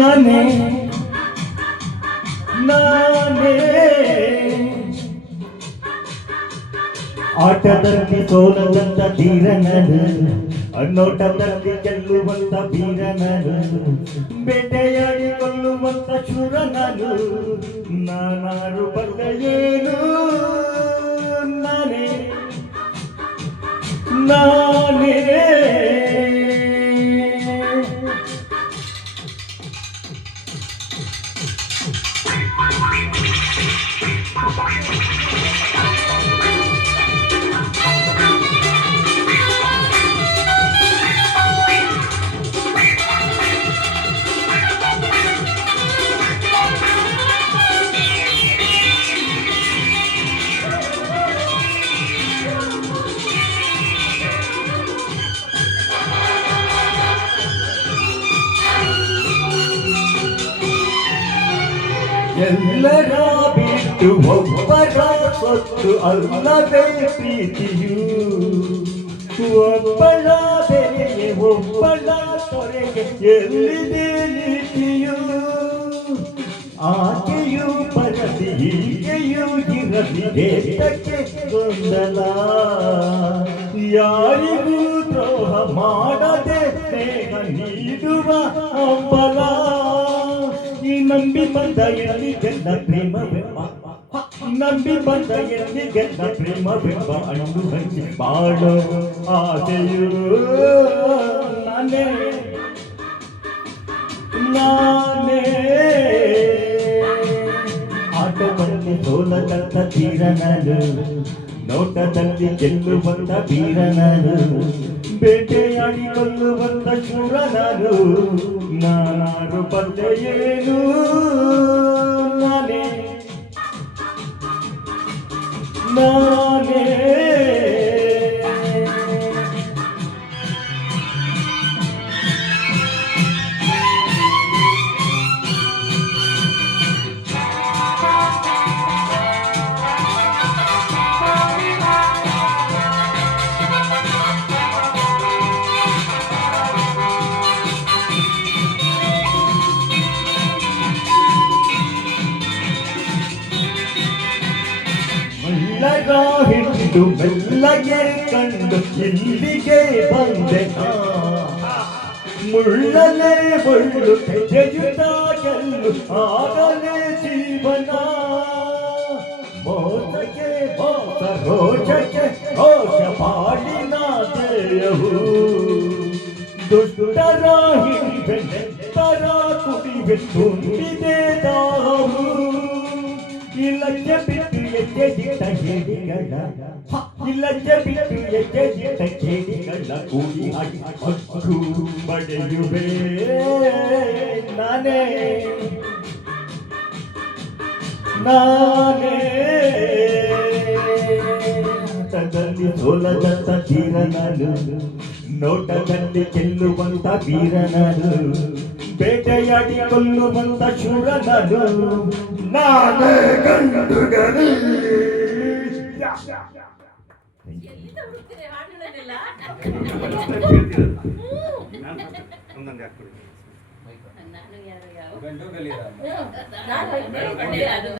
ನಾನೇ ನಾನೇ ಆಟದಲ್ಲಿ ಸೋಲದಂತ ಧೀರ ನಾನು, ನೋಟದಲ್ಲಿ ಗೆಲ್ಲುವಂತ ವೀರ ನಾನು, ಬೇಟೆಯಾಡಿ ಕೊಲ್ಲುವಂತ ಶೂರ ನಾನು, ನಾನಾರು ಬಲ್ಲೆಯೇನು ನಾನೇ ನಾನೇ. ಎಲ್ಲರ ಬಿಟ್ಟು ಒಬ್ಬರ ಸೊತ್ತು ಅಲ್ಲವೇ ಪ್ರೀತಿಯು, ಒಬ್ಬಳ ಬೆಲೆಗೆ ಒಬ್ಬಳ ತೊರೆಗೆ ಎಲ್ಲಿದೆ ನೀತಿಯು. ಆಕೆಯು ಬರಲಿ ಹೀಗೆಯೂ ಇರಲಿ ದೇಶಕ್ಕೆ ಗೊಂದಲ, ಯಾರಿಗೂ ದ್ರೋಹ ಮಾಡದೆ ಸ್ನೇಹ ನೀಡುವ ಹಂಬಲ. ಈ ನಂಬಿ ಬಂದ ಎಲ್ಲಿಗೆಲ್ಲ ಪ್ರೇಮವೆಂಬ, ನಂಬಿ ಬಂದ ಎಲ್ಲಿಗೆಲ್ಲ ಪ್ರೇಮವೆಂಬ ಅಂಡು ಹಂಚಿ ಬಾಳೋ ಆಸೆಯು ನಾನೇ ನಾನೇ. ಆಟದಲ್ಲಿ ಸೋಲದಂತ ತೀರ ನಾನು, ನೋಟದಲ್ಲಿ ಗೆಲ್ಲುವಂತ ವೀರ ನಾನು, ಬೇಟೆಯಾಡಿ ಕೊಲ್ಲುವಂತ ಶೂರ ನಾನು, ನಾನಾರು ಬಲ್ಲೆಯೇನು ನಾನೇ ನಾನೇ. ಮೆಲ್ಲಗ ಹಿಡಿದು ಮೆಲ್ಲಗೆ ಕಂಡು ಇಲ್ಲಿಗೆ ಬಂದೆ, ಮುಳ್ಳಲೆ ಮುಳ್ಳು ತೆಗೆಯುತ್ತ ಗೆಲ್ಲು ಆಗಲೇ ಜೀವನ. ಮೋಸಕ್ಕೆ ಮೋಸ ರೋಷಕ್ಕೆ ರೋಷ ಪಾಡಿನ ಜಯವು, ದುಷ್ಟರ ಹಿಡಿವೆ ನೆತ್ತರ ಕುಡಿವೆ ತುಂಬಿದೆ ದಾವು. ಇಲ್ಲಕ್ಕೆ ಬಿಟ್ಟು ಎಜ್ಜೆಜಿಟ್ಟ ಹೇಡಿಗಳ, ಇಲ್ಲಕ್ಕೆ ಬಿಟ್ಟು ಎಜ್ಜೆಜಿಟ್ಟ ಹೇಡಿಗಳ ಕೂಡಿ ಹಾಡಿ ಹೊತ್ತು ಬಡೆಯುವೆ ನಾನೇ ನಾನೇ. ಆಟದಲ್ಲಿ ಸೋಲದಂತ ತೀರ ನಾನು, ನೋಟದಲ್ಲಿ ಗೆಲ್ಲುವಂತ ವೀರ ನಾನು, ಬೇಟೆಯಾಡಿ ಕೊಲ್ಲುವಂತ ಶೂರ ನಾನು, ನಾನೇ ಗಂಡುಗಲಿ. ನಾನು